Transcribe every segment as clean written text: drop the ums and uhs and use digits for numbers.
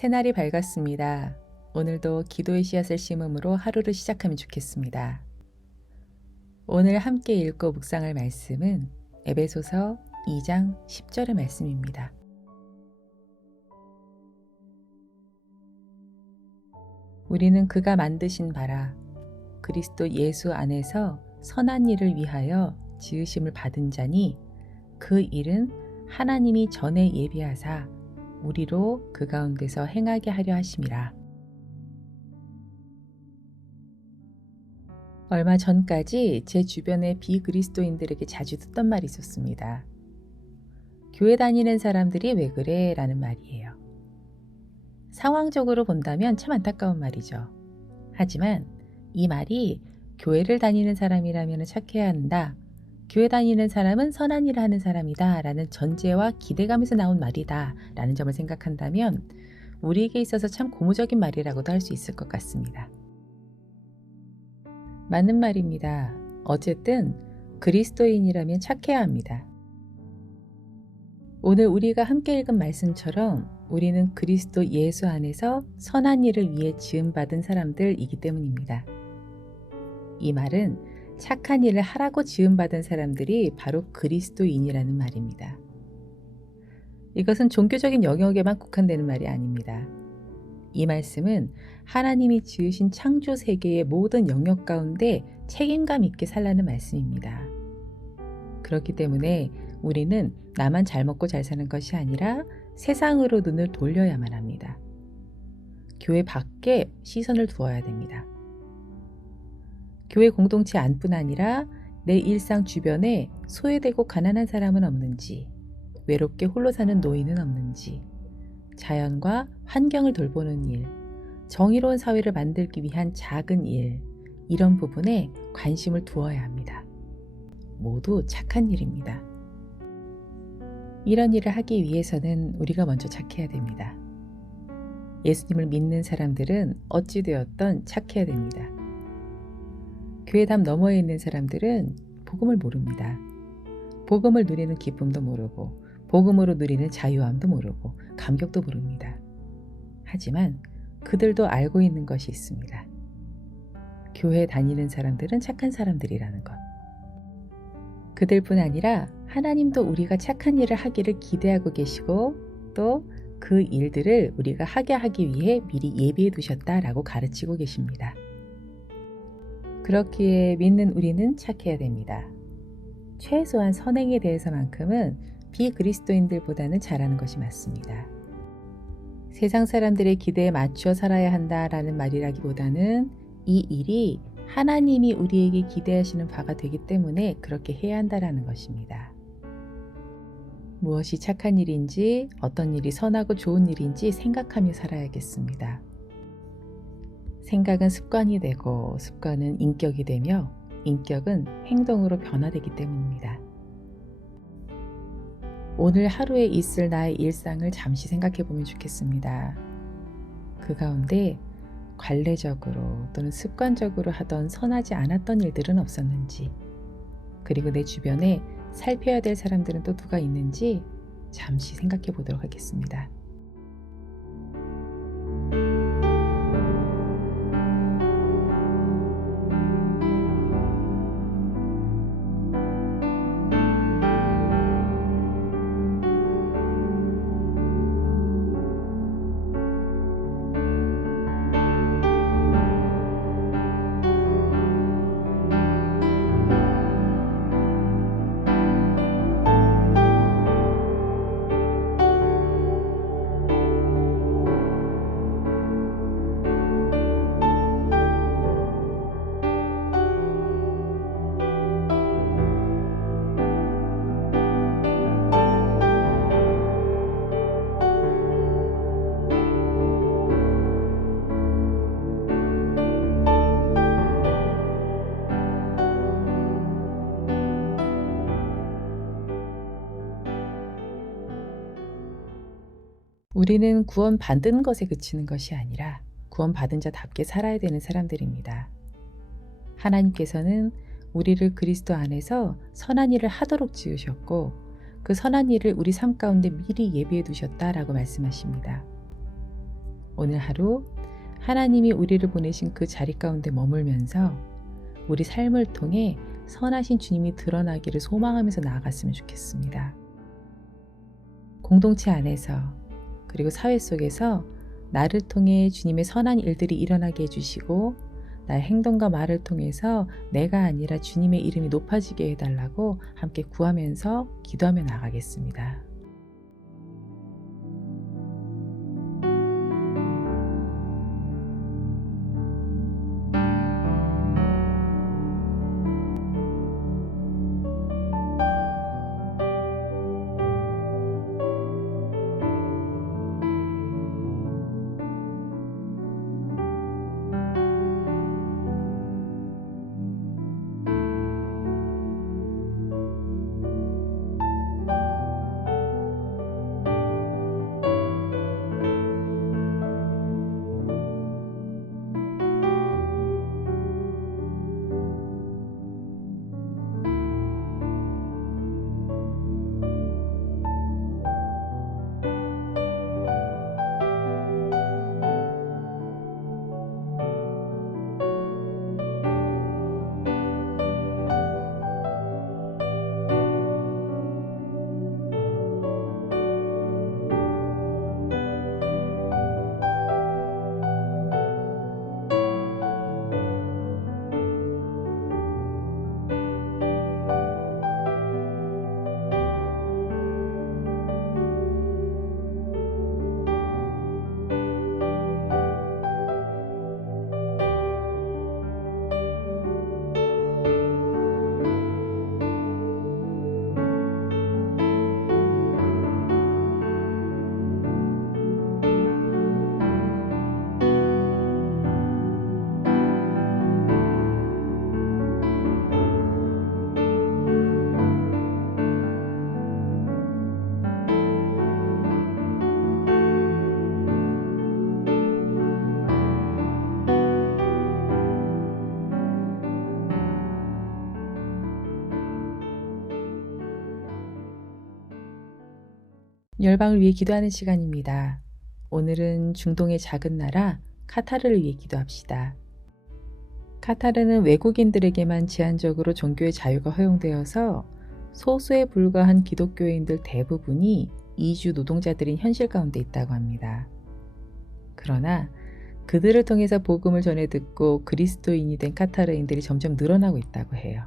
새날이 밝았습니다. 오늘도 기도의 씨앗을 심음으로 하루를 시작하면 좋겠습니다. 오늘 함께 읽고 묵상할 말씀은 에베소서 2장 10절의 말씀입니다. 우리는 그가 만드신 바라 그리스도 예수 안에서 선한 일을 위하여 지으심을 받은 자니 그 일은 하나님이 전에 예비하사 우리로 그 가운데서 행하게 하려 하심이라. 얼마 전까지 제 주변의 비그리스도인들에게 자주 듣던 말이 있었습니다. 교회 다니는 사람들이 왜 그래? 라는 말이에요. 상황적으로 본다면 참 안타까운 말이죠. 하지만 이 말이 교회를 다니는 사람이라면 착해야 한다. 교회 다니는 사람은 선한 일을 하는 사람이다 라는 전제와 기대감에서 나온 말이다 라는 점을 생각한다면 우리에게 있어서 참 고무적인 말이라고도 할 수 있을 것 같습니다. 맞는 말입니다. 어쨌든 그리스도인이라면 착해야 합니다. 오늘 우리가 함께 읽은 말씀처럼 우리는 그리스도 예수 안에서 선한 일을 위해 지음받은 사람들이기 때문입니다. 이 말은 착한 일을 하라고 지음받은 사람들이 바로 그리스도인이라는 말입니다. 이것은 종교적인 영역에만 국한되는 말이 아닙니다. 이 말씀은 하나님이 지으신 창조 세계의 모든 영역 가운데 책임감 있게 살라는 말씀입니다. 그렇기 때문에 우리는 나만 잘 먹고 잘 사는 것이 아니라 세상으로 눈을 돌려야만 합니다. 교회 밖에 시선을 두어야 됩니다. 교회 공동체 안뿐 아니라 내 일상 주변에 소외되고 가난한 사람은 없는지, 외롭게 홀로 사는 노인은 없는지, 자연과 환경을 돌보는 일, 정의로운 사회를 만들기 위한 작은 일, 이런 부분에 관심을 두어야 합니다. 모두 착한 일입니다. 이런 일을 하기 위해서는 우리가 먼저 착해야 됩니다. 예수님을 믿는 사람들은 어찌되었던 착해야 됩니다. 교회 담 너머에 있는 사람들은 복음을 모릅니다. 복음을 누리는 기쁨도 모르고 복음으로 누리는 자유함도 모르고 감격도 모릅니다. 하지만 그들도 알고 있는 것이 있습니다. 교회 다니는 사람들은 착한 사람들이라는 것. 그들뿐 아니라 하나님도 우리가 착한 일을 하기를 기대하고 계시고 또 그 일들을 우리가 하게 하기 위해 미리 예비해 두셨다라고 가르치고 계십니다. 그렇기에 믿는 우리는 착해야 됩니다. 최소한 선행에 대해서만큼은 비그리스도인들보다는 잘하는 것이 맞습니다. 세상 사람들의 기대에 맞춰 살아야 한다라는 말이라기보다는 이 일이 하나님이 우리에게 기대하시는 바가 되기 때문에 그렇게 해야 한다라는 것입니다. 무엇이 착한 일인지, 어떤 일이 선하고 좋은 일인지 생각하며 살아야겠습니다. 생각은 습관이 되고 습관은 인격이 되며 인격은 행동으로 변화되기 때문입니다. 오늘 하루에 있을 나의 일상을 잠시 생각해 보면 좋겠습니다. 그 가운데 관례적으로 또는 습관적으로 하던 선하지 않았던 일들은 없었는지, 그리고 내 주변에 살펴야 될 사람들은 또 누가 있는지 잠시 생각해 보도록 하겠습니다. 우리는 구원받은 것에 그치는 것이 아니라 구원받은 자답게 살아야 되는 사람들입니다. 하나님께서는 우리를 그리스도 안에서 선한 일을 하도록 지으셨고 그 선한 일을 우리 삶 가운데 미리 예비해 두셨다라고 말씀하십니다. 오늘 하루 하나님이 우리를 보내신 그 자리 가운데 머물면서 우리 삶을 통해 선하신 주님이 드러나기를 소망하면서 나아갔으면 좋겠습니다. 공동체 안에서 그리고 사회 속에서 나를 통해 주님의 선한 일들이 일어나게 해주시고 나의 행동과 말을 통해서 내가 아니라 주님의 이름이 높아지게 해달라고 함께 구하면서 기도하며 나가겠습니다. 열방을 위해 기도하는 시간입니다. 오늘은 중동의 작은 나라 카타르를 위해 기도합시다. 카타르는 외국인들에게만 제한적으로 종교의 자유가 허용되어서 소수에 불과한 기독교인들 대부분이 이주 노동자들인 현실 가운데 있다고 합니다. 그러나 그들을 통해서 복음을 전해 듣고 그리스도인이 된 카타르인들이 점점 늘어나고 있다고 해요.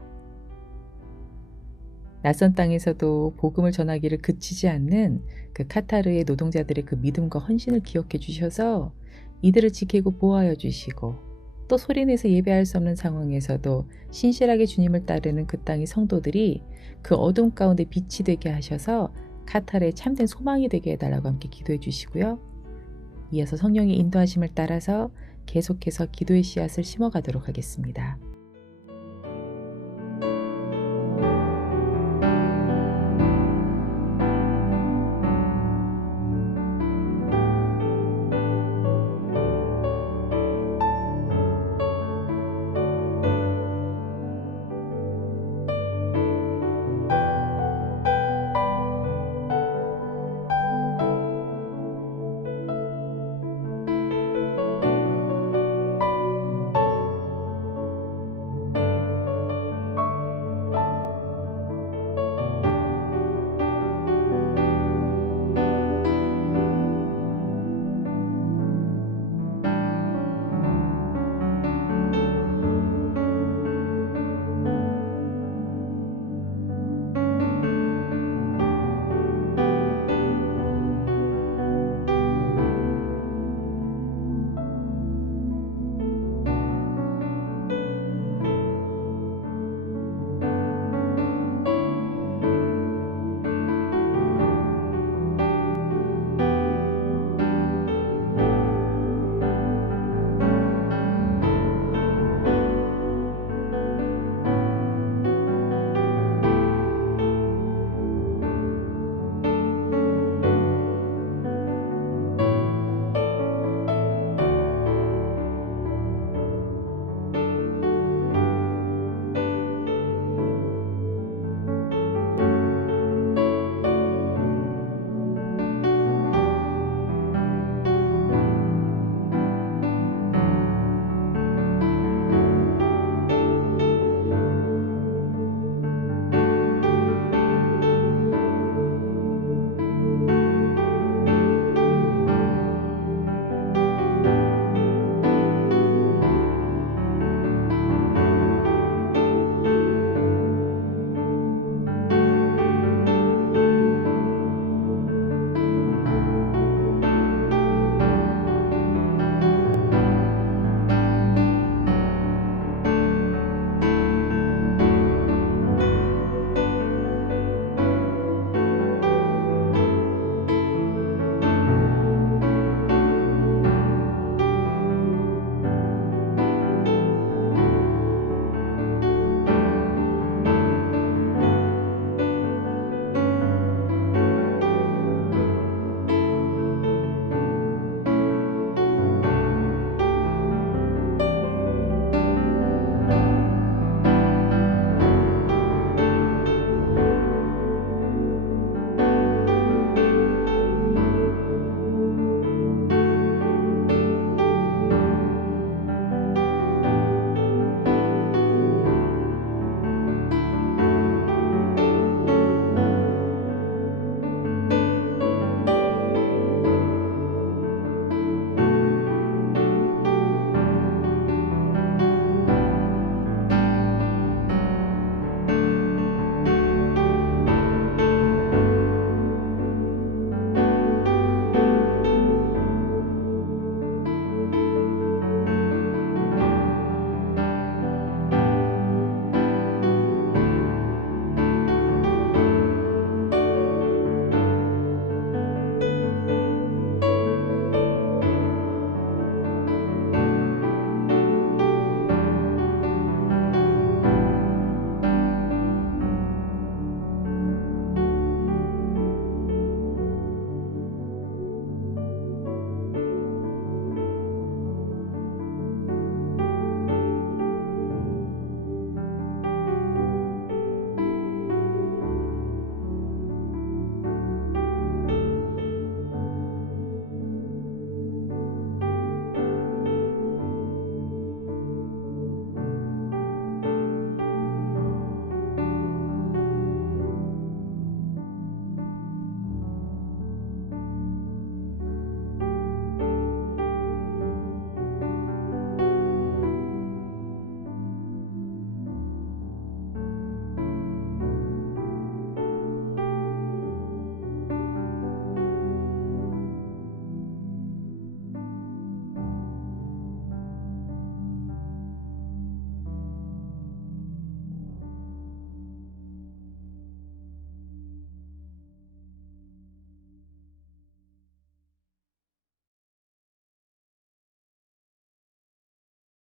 낯선 땅에서도 복음을 전하기를 그치지 않는 그 카타르의 노동자들의 그 믿음과 헌신을 기억해 주셔서 이들을 지키고 보호하여 주시고 또 소리내서 예배할 수 없는 상황에서도 신실하게 주님을 따르는 그 땅의 성도들이 그 어둠 가운데 빛이 되게 하셔서 카타르의 참된 소망이 되게 해달라고 함께 기도해 주시고요. 이어서 성령의 인도하심을 따라서 계속해서 기도의 씨앗을 심어가도록 하겠습니다.